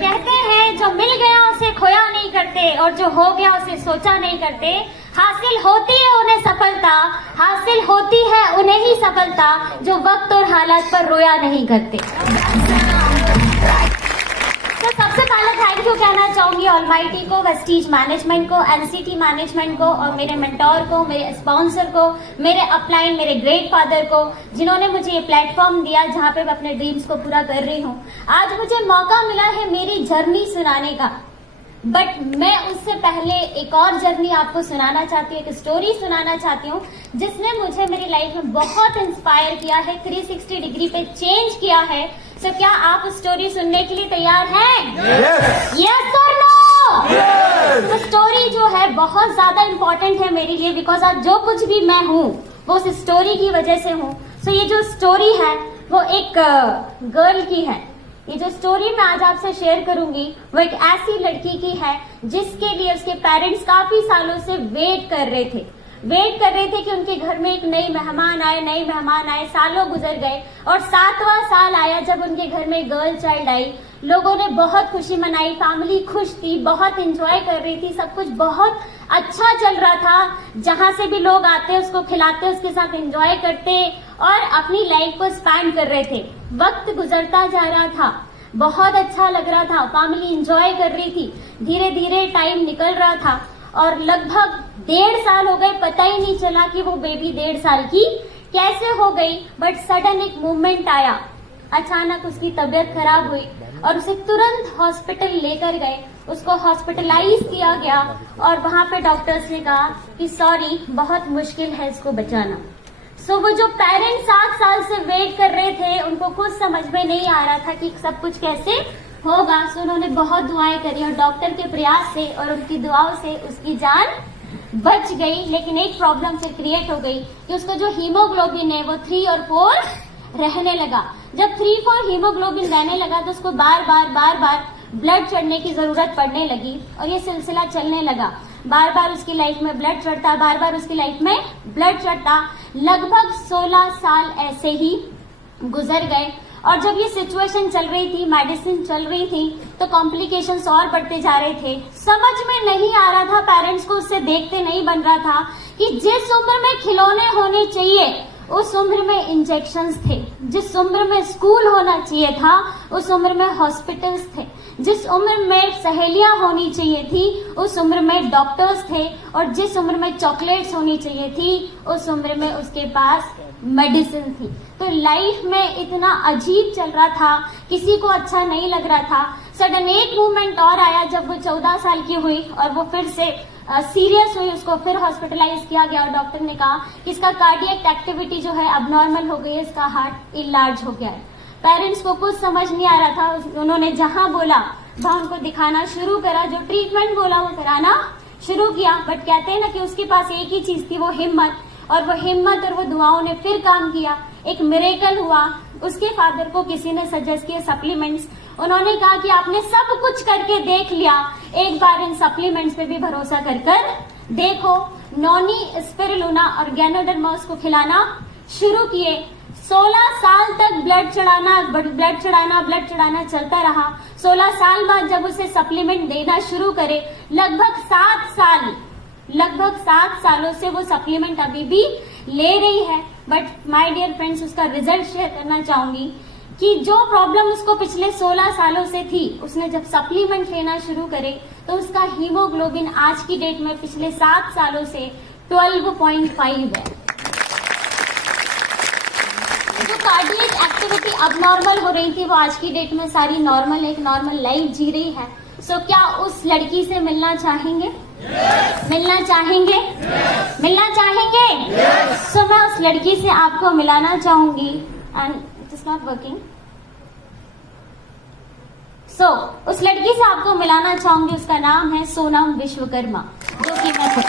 कहते हैं जो मिल गया उसे खोया नहीं करते और जो हो गया उसे सोचा नहीं करते। हासिल होती है उन्हें सफलता, हासिल होती है उन्हें ही सफलता जो वक्त और हालात पर रोया नहीं करते। तो सबसे पहले थैंक यू कहना चाहूंगी ऑलमाइटी को, वेस्टीज मैनेजमेंट को, एनसीटी मैनेजमेंट को और मेरे मेंटोर को, मेरे स्पॉन्सर को, मेरे अपलाइन, मेरे ग्रेट फादर को, जिन्होंने मुझे ये प्लेटफॉर्म दिया जहाँ पे मैं अपने ड्रीम्स को पूरा कर रही हूँ। आज मुझे मौका मिला है मेरी जर्नी सुनाने का, बट मैं उससे पहले एक और जर्नी आपको सुनाना चाहती हूँ, एक स्टोरी सुनाना चाहती हूँ जिसने मुझे मेरी लाइफ में बहुत इंस्पायर किया है, 360 डिग्री पे चेंज किया है। सो क्या आप स्टोरी सुनने के लिए तैयार हैं? यस और नो? तो स्टोरी जो है बहुत ज्यादा इम्पोर्टेंट है मेरे लिए, बिकॉज आज जो कुछ भी मैं हूँ वो उस स्टोरी की वजह से हूँ। सो ये जो स्टोरी है वो एक गर्ल की है। ये जो स्टोरी मैं आज आपसे शेयर करूंगी वो एक ऐसी लड़की की है जिसके लिए उसके पेरेंट्स काफी सालों से वेट कर रहे थे कि उनके घर में एक नई मेहमान आए। सालों गुजर गए और 7वां साल आया जब उनके घर में गर्ल चाइल्ड आई। लोगों ने बहुत खुशी मनाई, फैमिली खुश थी, बहुत एंजॉय कर रही थी, सब कुछ बहुत अच्छा चल रहा था। जहां से भी लोग आते उसको खिलाते, उसके साथ एंजॉय करते और अपनी लाइफ को स्पेंड कर रहे थे। वक्त गुजरता जा रहा था, बहुत अच्छा लग रहा था, फैमिली एंजॉय कर रही थी। धीरे धीरे टाइम निकल रहा था और लगभग 1.5 साल हो गए, पता ही नहीं चला कि वो बेबी 1.5 साल की कैसे हो गई। बट सडन एक मूवमेंट आया, अचानक उसकी तबीयत खराब हुई और उसे तुरंत हॉस्पिटल लेकर गए। उसको हॉस्पिटलाइज किया गया और वहां पे डॉक्टर्स ने कहा कि सॉरी, बहुत मुश्किल है इसको बचाना। सो वो जो पेरेंट्स 7 साल से वेट कर रहे थे उनको कुछ समझ में नहीं आ रहा था कि सब कुछ कैसे होगा। सो उन्होंने बहुत दुआएं करी और डॉक्टर के प्रयास से और उनकी दुआओं से उसकी जान बच गई। लेकिन एक प्रॉब्लम फिर क्रिएट हो गई कि उसको जो हीमोग्लोबिन है वो 3 और 4 रहने लगा। जब 3-4 हीमोग्लोबिन रहने लगा तो उसको बार बार ब्लड चढ़ने की जरूरत पड़ने लगी और ये सिलसिला चलने लगा। बार बार उसकी लाइफ में ब्लड चढ़ता, बार बार उसकी लाइफ में ब्लड चढ़ता। लगभग 16 साल ऐसे ही गुजर गए और जब ये सिचुएशन चल रही थी, मेडिसिन चल रही थी, तो कॉम्प्लिकेशंस और बढ़ते जा रहे थे। समझ में नहीं आ रहा था, पेरेंट्स को उससे देखते नहीं बन रहा था कि जिस उम्र में खिलौने होने चाहिए उस उम्र में इंजेक्शंस थे, जिस उम्र में स्कूल होना चाहिए था उस उम्र में हॉस्पिटल्स थे, जिस उम्र में सहेलियां होनी चाहिए थी उस उम्र में डॉक्टर्स थे और जिस उम्र में चॉकलेट्स होनी चाहिए थी उस उम्र में उसके पास मेडिसिन थी। तो लाइफ में इतना अजीब चल रहा था, किसी को अच्छा नहीं लग रहा था। सडन एक मूवमेंट और आया जब वो 14 साल की हुई और वो फिर से सीरियस हुई, उसको फिर हॉस्पिटलाइज किया गया और डॉक्टर ने कहा कि इसका कार्डियक एक्टिविटी जो है अबनॉर्मल हो गई है, इसका हार्ट इलार्ज हो गया है। पेरेंट्स को कुछ समझ नहीं आ रहा था, उन्होंने जहां बोला वहां उनको दिखाना शुरू करा, जो ट्रीटमेंट बोला वो कराना शुरू किया। बट कहते हैं ना कि उसके पास एक ही चीज थी, वो हिम्मत, और वो हिम्मत और वो दुआओं ने फिर काम किया। एक मिरेकल हुआ। उसके फादर को किसी ने सजेस्ट किया सप्लीमेंट्स। उन्होंने कहा कि आपने सब कुछ करके देख लिया, एक बार इन सप्लीमेंट्स पे भी भरोसा कर देखो। नॉनी स्पिरुलिना और गैनोडर्मा को खिलाना शुरू किए। 16 साल तक ब्लड चढ़ाना चलता रहा। 16 साल बाद जब उसे सप्लीमेंट देना शुरू करे, लगभग 7 सालों से वो सप्लीमेंट अभी भी ले रही है। बट माय डियर फ्रेंड्स, उसका रिजल्ट शेयर करना चाहूंगी कि जो प्रॉब्लम उसको पिछले 16 सालों से थी, उसने जब सप्लीमेंट लेना शुरू करे तो उसका हीमोग्लोबिन आज की डेट में पिछले 7 सालों से 12.5 है। जो कार्डियक एक्टिविटी अब नॉर्मल हो रही थी वो आज की डेट में सारी नॉर्मल, एक नॉर्मल लाइफ जी रही है। सो क्या उस लड़की से मिलना चाहेंगे? मिलना चाहेंगे? मिलना चाहेंगे? सो मैं उस लड़की से आपको मिलाना चाहूंगी and it is not working. So उस लड़की से आपको मिलाना चाहूंगी, उसका नाम है सोनम विश्वकर्मा, जो कि मैं खुद।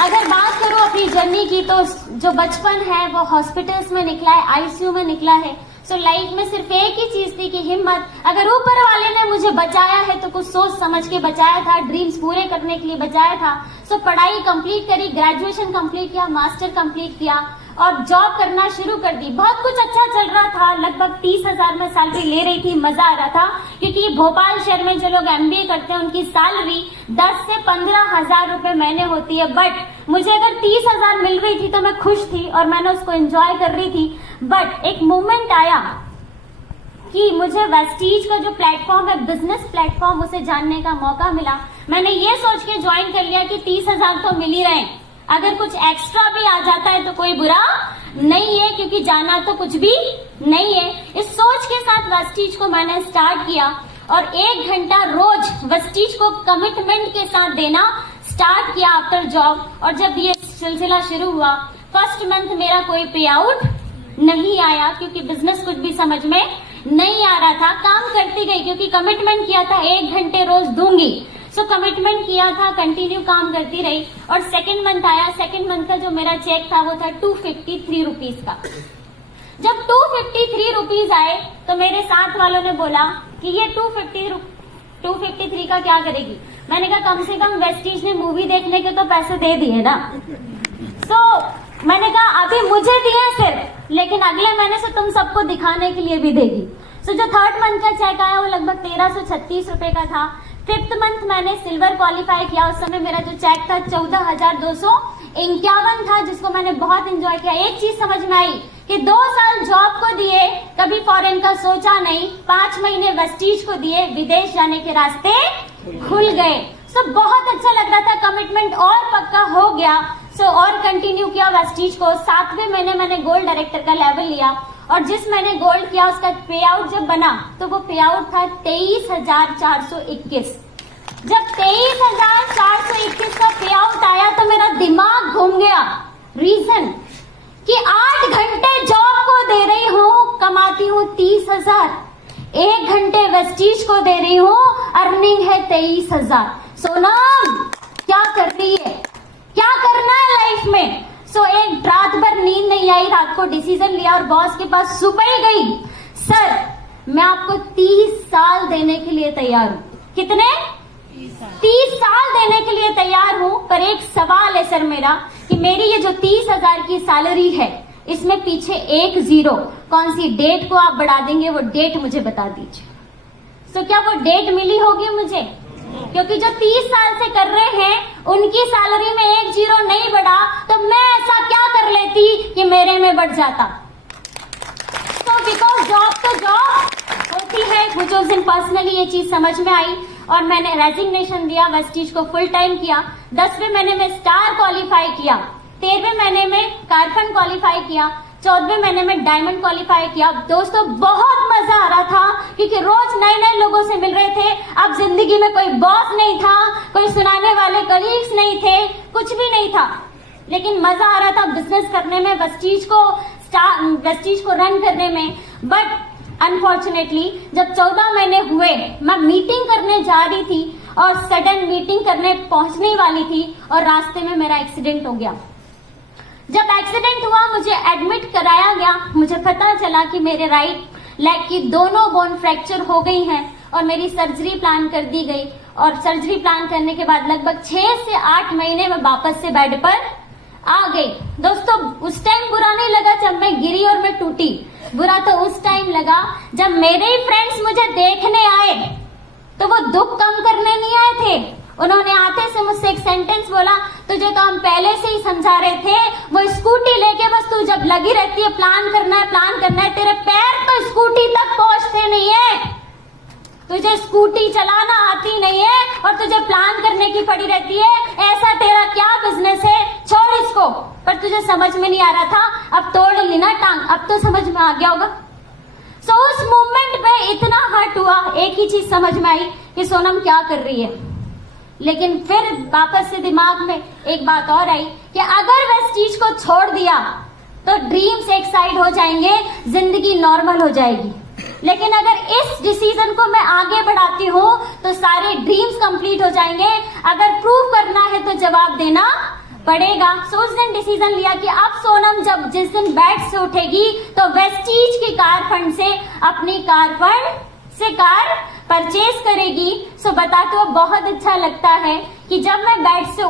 अगर बात करूं अपनी जर्नी की तो जो बचपन है वो हॉस्पिटल्स में निकला है, आईसीयू में निकला है। सो लाइफ में सिर्फ एक ही चीज थी कि हिम्मत, अगर ऊपर वाले ने मुझे बचाया है तो कुछ सोच समझ के बचाया था, ड्रीम्स पूरे करने के लिए बचाया था। सो पढ़ाई कंप्लीट करी, ग्रेजुएशन कंप्लीट किया, मास्टर कंप्लीट किया और जॉब करना शुरू कर दी। बहुत कुछ अच्छा चल रहा था, लगभग 30,000 में सैलरी ले रही थी, मजा आ रहा था, क्योंकि भोपाल शहर में जो लोग MBA करते हैं उनकी सैलरी 10 से 15,000 रुपए महीने होती है। बट मुझे अगर 30,000 मिल रही थी तो मैं खुश थी और मैंने उसको एंजॉय कर रही थी। बट एक मोमेंट आया कि मुझे वेस्टीज का जो प्लेटफॉर्म है, बिजनेस प्लेटफॉर्म, उसे जानने का मौका मिला। मैंने ये सोच के ज्वाइन कर लिया कि 30,000 तो मिल ही रहे, अगर कुछ एक्स्ट्रा भी आ जाता है तो कोई बुरा नहीं है, क्योंकि जाना तो कुछ भी नहीं है। इस सोच के साथ वेस्टीज को मैंने स्टार्ट किया और 1 घंटा रोज वेस्टीज को कमिटमेंट के साथ देना स्टार्ट किया आफ्टर जॉब। और जब ये सिलसिला शुरू हुआ, फर्स्ट मंथ मेरा कोई पे आउट नहीं आया, क्योंकि बिजनेस कुछ भी समझ में नहीं आ रहा था। काम करती गई क्योंकि कमिटमेंट किया था 1 घंटे रोज दूंगी। सो कमिटमेंट किया था, कंटिन्यू काम करती रही। और सेकंड मंथ आया, सेकंड मंथ का जो मेरा चेक था वो था 253 रुपीज का। जब 253 रुपीज आए तो मेरे साथ वालों ने बोला कि ये 253 का क्या करेगी। मैंने कहा कम से कम वेस्टीज ने मूवी देखने के तो पैसे दे दिए ना। सो मैंने कहा अभी मुझे दिए सिर्फ, लेकिन अगले महीने से तुम सबको दिखाने के लिए भी देगी। सो जो थर्ड मंथ का चेक आया वो लगभग 1336 रुपए का था। फिफ्थ मंथ मैंने सिल्वर क्वालिफाई किया। उस समय मेरा जो चेक था 14,251 था, जिसको मैंने बहुत एंजॉय किया। एक चीज समझ में आई कि 2 साल जॉब को दिए, कभी फॉरेन का सोचा नहीं, 5 महीने वेस्टीज को दिए, विदेश जाने के रास्ते खुल गए। सो बहुत अच्छा लग रहा था, कमिटमेंट और पक्का हो गया। सो और कंटिन्यू किया वेस्टीज को। 7वें महीने मैंने गोल्ड डायरेक्टर का लेवल लिया और जिस मैंने गोल्ड किया उसका पे आउट जब बना तो वो पे आउट था 23,421। जब 23,421 का पे आउट आया तो मेरा दिमाग घूम गया। रीजन कि 8 घंटे जॉब को दे रही हूँ, कमाती हूँ 30,000, 1 घंटे वेस्टीज को दे रही हूँ, अर्निंग है 23,000। सोनम क्या कर रही है, क्या करना है लाइफ में। सो एक रात भर नींद नहीं आई, रात को डिसीजन लिया और बॉस के पास सुबह ही गई, सर मैं आपको 30 साल देने के लिए तैयार हूँ। कितने? 30 साल देने के लिए तैयार हूँ, पर एक सवाल है सर मेरा कि मेरी ये जो 30,000 की सैलरी है इसमें पीछे एक जीरो, कौन सी डेट को आप बढ़ा देंगे वो डेट मुझे बता दीजिए। सो क्या वो डेट मिली होगी मुझे? क्योंकि जो 30 साल से कर रहे हैं उनकी सैलरी में एक जीरो नहीं बढ़ा, तो मैं ऐसा क्या कर लेती कि मेरे में बढ़ जाता। तो बिकॉज जॉब तो जॉब होती है। मुझे उस दिन पर्सनली ये चीज समझ में आई और मैंने रेजिग्नेशन दिया, वेस्टीज को फुल टाइम किया। 10वें महीने में स्टार क्वालिफाई किया, 13वें महीने में कारफन क्वालिफाई किया, 14वें महीने में डायमंड क्वालिफाई किया। दोस्तों बहुत मजा आ रहा था क्योंकि रोज नए नए लोगों से मिल रहे थे। अब जिंदगी में कोई बॉस नहीं था, कोई सुनाने वाले कलीग्स नहीं थे, कुछ भी नहीं था, लेकिन मजा आ रहा था बिजनेस करने में, वेस्टीज को रन करने में। बट अनफॉर्चुनेटली जब 14 महीने हुए, मैं मीटिंग करने जा रही थी और सडन मीटिंग करने पहुंचने वाली थी और रास्ते में मेरा एक्सीडेंट हो गया। जब एक्सीडेंट हुआ मुझे एडमिट कराया गया, मुझे पता चला कि मेरे राइट लेग की दोनों बोन फ्रैक्चर हो गई हैं और मेरी सर्जरी प्लान कर दी गई। और सर्जरी प्लान करने के बाद लगभग 6 से 8 महीने में वापस से बेड पर आ गई। दोस्तों उस टाइम बुरा नहीं लगा जब मैं गिरी और मैं टूटी, बुरा तो उस टाइम लगा जब मेरे ही फ्रेंड्स मुझे देखने आए तो वो दुख कम करने नहीं आए थे। उन्होंने आते से मुझसे एक सेंटेंस बोला, तुझे तो हम पहले से ही समझा रहे थे, वो स्कूटी लेके बस तू जब लगी रहती है प्लान करना है, तेरे पैर तो स्कूटी तक पहुंचते नहीं है, तुझे स्कूटी चलाना आती नहीं है और तुझे प्लान करने की पड़ी रहती है। ऐसा तेरा क्या बिजनेस है, छोड़ इसको। पर तुझे समझ में नहीं आ रहा था, अब तोड़ ली ना टांग, अब तो समझ में आ गया होगा। सो उस मोमेंट पे इतना हर्ट हुआ, एक ही चीज समझ में आई कि सोनम क्या कर रही है। लेकिन फिर वापस से दिमाग में एक बात और आई कि अगर वेस्टीज को छोड़ दिया तो ड्रीम्स एक साइड हो जाएंगे, जिंदगी नॉर्मल हो जाएगी। लेकिन अगर इस डिसीजन को मैं आगे बढ़ाती हूँ तो सारे ड्रीम्स कंप्लीट हो जाएंगे। अगर प्रूव करना है तो जवाब देना पड़ेगा। सो उस दिन डिसीजन लिया कि अब सोनम जब जिस दिन बेड से उठेगी तो वेस्टीज की कार फंड से अपनी कार फंड से कार परचेज करेगी। सो बताते हुए बहुत अच्छा लगता है कि जब मैं बेड से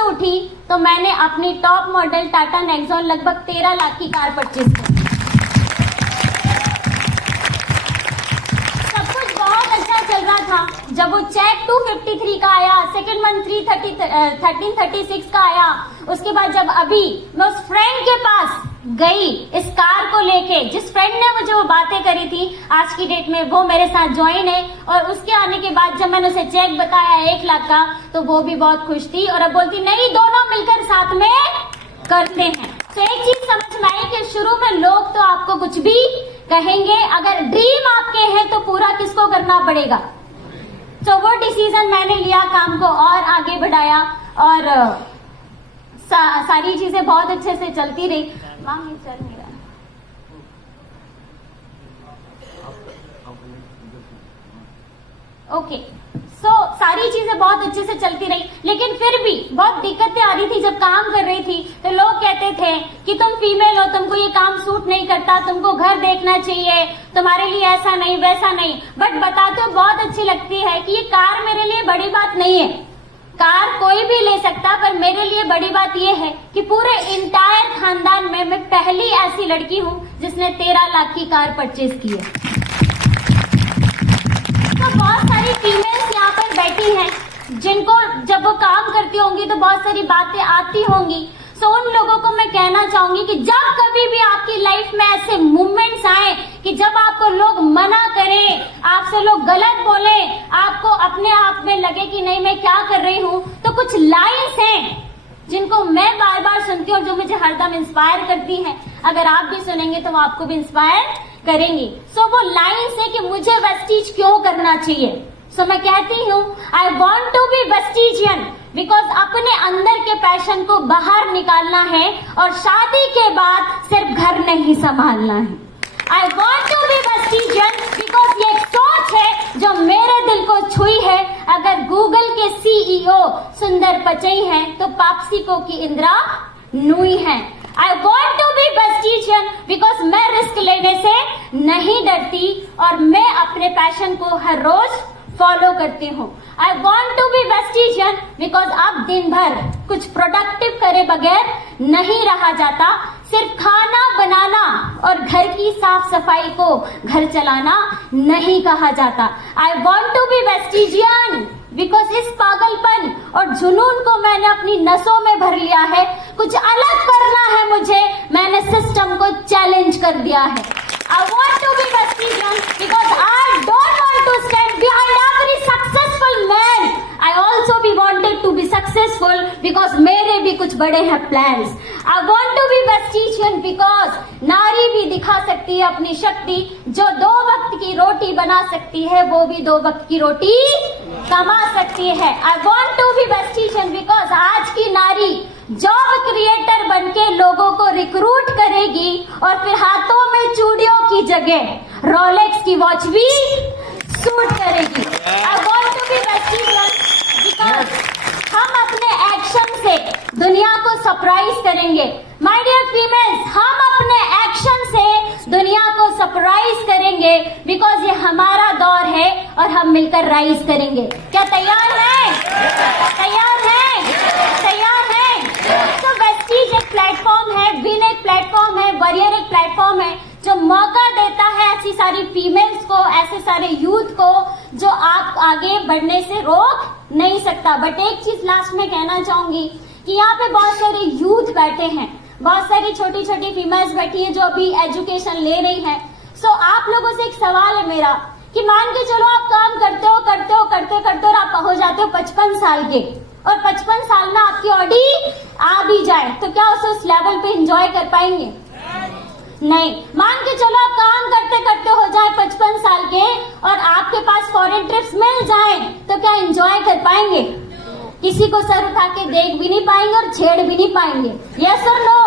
उठी तो मैंने अपनी टॉप मॉडल टाटा नेक्सॉन लगभग 13 लाख की कार परचेज की। सब कुछ बहुत अच्छा चल रहा था। जब वो चेक 253 का आया, सेकेंड मंथ 1336 का आया, उसके बाद जब अभी मैं उस फ्रेंड के पास गई इस कार को लेके, जिस फ्रेंड ने मुझे वो बातें करी थी, आज की डेट में वो मेरे साथ ज्वाइन है। और उसके आने के बाद जब मैंने उसे चेक बताया 1 लाख का, तो वो भी बहुत खुश थी और अब बोलती नहीं, दोनों मिलकर साथ में करते हैं। तो एक चीज समझ में आई कि शुरू में लोग तो आपको कुछ भी कहेंगे, अगर ड्रीम आपके हैं तो पूरा किसको करना पड़ेगा। तो वो डिसीजन मैंने लिया, काम को और आगे बढ़ाया और सारी चीजें बहुत अच्छे से चलती रही। माम ये चल नहीं रहा। ओके, सो सारी चीजें बहुत अच्छे से चलती रही, लेकिन फिर भी बहुत दिक्कतें आ रही थी। जब काम कर रही थी तो लोग कहते थे कि तुम फीमेल हो, तुमको ये काम सूट नहीं करता, तुमको घर देखना चाहिए, तुम्हारे लिए ऐसा नहीं वैसा नहीं। बट बताते हो बहुत अच्छी लगती है कि ये कार मेरे लिए बड़ी बात नहीं है। कार कोई भी ले सकता, पर मेरे लिए बड़ी बात यह है कि पूरे इंटायर खानदान में मैं पहली ऐसी लड़की हूं जिसने 13 लाख की कार परचेज की है। तो बहुत सारी फीमेल्स यहाँ पर बैठी हैं जिनको जब वो काम करती होंगी तो बहुत सारी बातें आती होंगी। सो उन लोगों को मैं कहना चाहूंगी कि जब कभी भी आपकी लाइफ में ऐसे मूवमेंट्स आए कि जब आपको लोग मना करें, आपसे लोग गलत बोले, आपको अपने आप में लगे कि नहीं मैं क्या कर रही हूँ, तो कुछ लाइन्स हैं जिनको मैं बार बार सुनती हूँ और जो मुझे हरदम इंस्पायर करती हैं। अगर आप भी सुनेंगे तो वो आपको भी इंस्पायर करेंगी। सो वो लाइन्स है कि मुझे वेस्टीज क्यों करना चाहिए। सो मैं कहती हूँ I want to be Vestigian because अपने अंदर के पैशन को बाहर निकालना है और शादी के बाद सिर्फ घर नहीं संभालना है। I want to be Vestigian because ये एक सोच है जो मेरे दिल को छुई है। अगर गूगल के CEO सुंदर पिचई हैं तो पापसिको की इंदिरा नूई है। I want to be Vestigian because मैं रिस्क लेने से नहीं डरती और मैं अपने पैशन को हर रोज फॉलो करती हूँ। I want to be Vestigian because अब दिन भर कुछ प्रोडक्टिव करे बगैर नहीं रहा जाता। सिर्फ खाना बनाना और घर की साफ सफाई को घर चलाना नहीं कहा जाता। I want to be Vestigian because इस पागलपन और जुनून को मैंने अपनी नसों में भर लिया है। कुछ अलग करना है मुझे, मैंने सिस्टम को चैलेंज कर दिया है। I want to be Vespigian because I don't want to stand behind every successful man. I also be wanted to be successful because मेरे भी कुछ बड़े हैं plans. I want to be Vespigian because नारी भी दिखा सकती है अपनी शक्ति। जो 2 वक्त की रोटी बना सकती है वो भी 2 वक्त की रोटी कमा सकती है। I want to be Vespigian because आज की नारी जॉब क्रिएटर बनके लोगों को रिक्रूट करेगी और फिर हाथों में चूड़ियों की जगह रोलेक्स की वॉच भी सूट करेगी। I want to be Vestigian because हम अपने एक्शन से दुनिया को सरप्राइज करेंगे। माय डियर फीमेल्स, हम अपने एक्शन से दुनिया को सरप्राइज करेंगे बिकॉज ये हमारा दौर है और हम मिलकर राइज करेंगे। क्या तैयार हैं? तैयार हैं? तैयार हैं? तो वेस्टीज एक प्लेटफॉर्म है, विन एक प्लेटफॉर्म है, वॉरियर एक प्लेटफॉर्म है जो मौका देता है ऐसी सारी फीमेल्स को, ऐसे सारे यूथ को जो आप आगे बढ़ने से रोक नहीं सकता। बट एक चीज लास्ट में कहना चाहूंगी कि यहाँ पे बहुत सारे यूथ बैठे हैं, बहुत सारी छोटी छोटी फीमेल्स बैठी है जो अभी एजुकेशन ले रही हैं। सो आप लोगों से एक सवाल है मेरा कि मान के चलो आप काम करते हो और आप पहुंच जाते हो 55 साल के और 55 साल में आपकी ऑडी आ भी जाए तो क्या उस लेवल पे एंजॉय कर पाएंगे? नहीं। मान के चलो आप काम करते हो जाए 55 साल के और आपके पास फॉरेन ट्रिप्स मिल जाए तो क्या एंजॉय कर पाएंगे? किसी को सर उठा के देख भी नहीं पाएंगे और छेड़ भी नहीं पाएंगे। यस और नो?